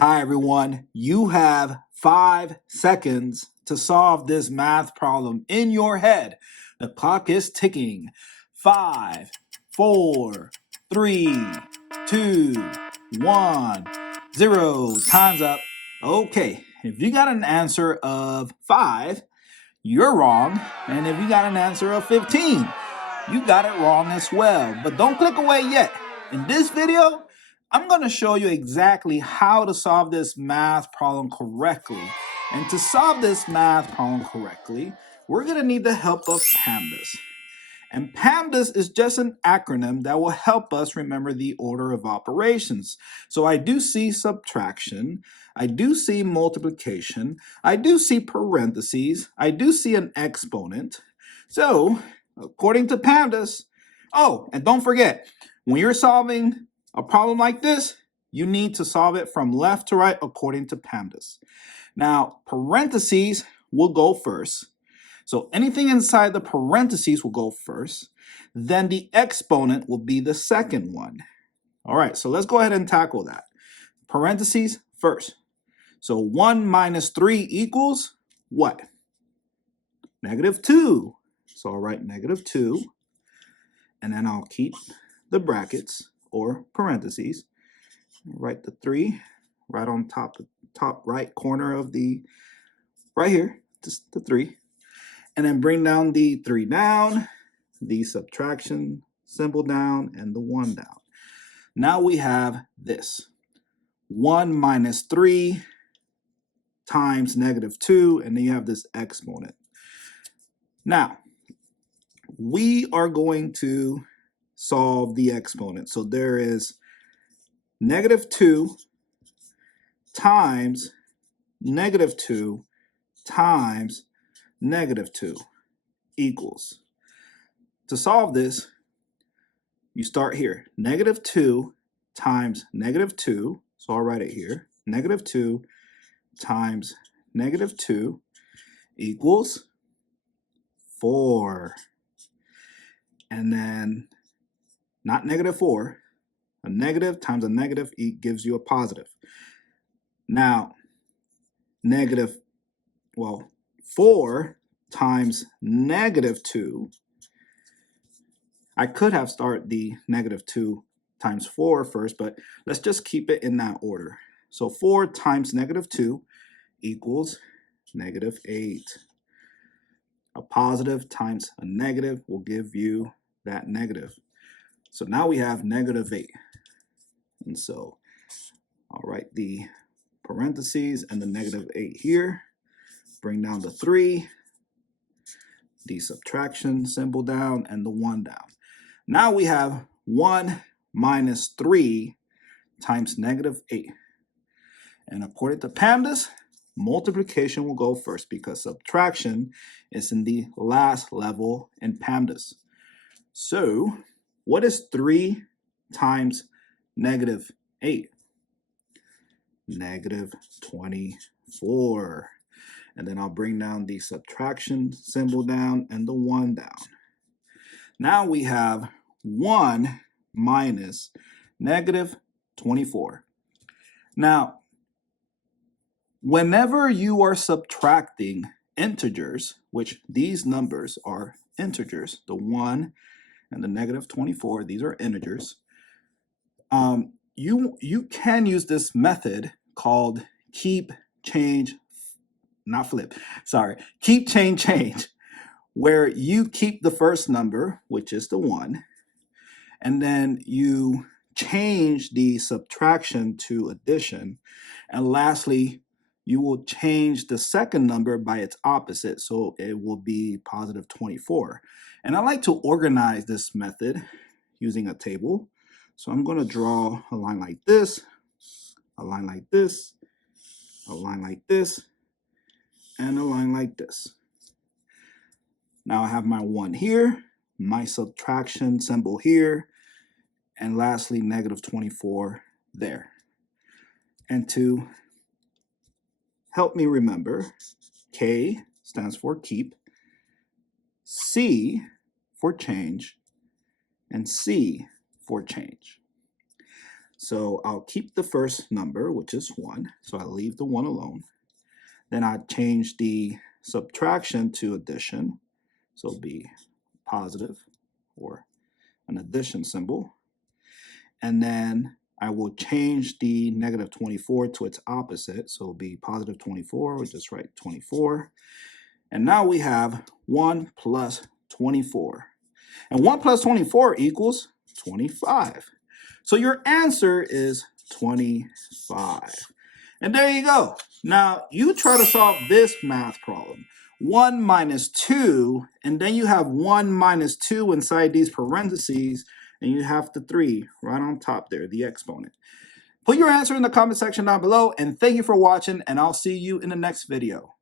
Hi everyone, you have 5 seconds to solve this math problem in your head. The clock is ticking. 5, 4, 3, 2, 1, 0. Time's up. Okay, if you got an answer of 5, you're wrong. And if you got an answer of 15, you got it wrong as well. But don't click away yet. In this video, I'm going to show you exactly how to solve this math problem correctly. And to solve this math problem correctly, we're going to need the help of PEMDAS. And PEMDAS is just an acronym that will help us remember the order of operations. So I do see subtraction, I do see multiplication, I do see parentheses, I do see an exponent. So according to PEMDAS, oh, and don't forget, when you're solving a problem like this, you need to solve it from left to right according to PEMDAS. Now, parentheses will go first. So anything inside the parentheses will go first. Then the exponent will be the second one. All right, so let's go ahead and tackle that. Parentheses first. So 1 minus 3 equals what? -2. So I'll write -2. And then I'll keep the brackets or parentheses. Write the 3 right on top right corner of the, right here, just the 3. And then bring down the 3 down, the subtraction symbol down, and the 1 down. Now we have this. 1 minus 3 times -2, and then you have this exponent. Now, we are going to solve the exponent. So there is -2 times -2 times -2 equals. To solve this, you start here. -2 times -2, so I'll write it here. -2 times -2 equals 4. And then, not -4, a negative times a negative gives you a positive. Now, 4 times -2, I could have started the -2 times 4 first, but let's just keep it in that order. So 4 times -2 equals -8. A positive times a negative will give you that negative. So now we have -8. And so I'll write the parentheses and the -8 here. Bring down the 3, the subtraction symbol down, and the 1 down. Now we have 1 minus 3 times -8. And according to PEMDAS, multiplication will go first because subtraction is in the last level in PEMDAS. So what is 3 times -8? -24. And then I'll bring down the subtraction symbol down and the 1 down. Now we have 1 minus -24. Now, whenever you are subtracting integers, which these numbers are integers, the 1 and the -24, these are integers, you can use this method called keep, change, keep, change, where you keep the first number, which is the 1, and then you change the subtraction to addition, and lastly, you will change the second number by its opposite, so it will be +24. And I like to organize this method using a table. So I'm going to draw a line like this, a line like this, a line like this, and a line like this. Now I have my 1 here, my subtraction symbol here, and lastly -24 there. And to help me remember, K stands for keep, C for change, and C for change. So I'll keep the first number, which is 1. So I leave the 1 alone. Then I change the subtraction to addition. So it'll be positive or an addition symbol. And then I will change the negative 24 to its opposite. So it'll be positive 24. We'll just write 24. And now we have 1 plus 24. And 1 plus 24 equals 25. So your answer is 25. And there you go. Now you try to solve this math problem. 1 minus 2, and then you have 1 minus 2 inside these parentheses, and you have the 3 right on top there, the exponent. Put your answer in the comment section down below, and thank you for watching, and I'll see you in the next video.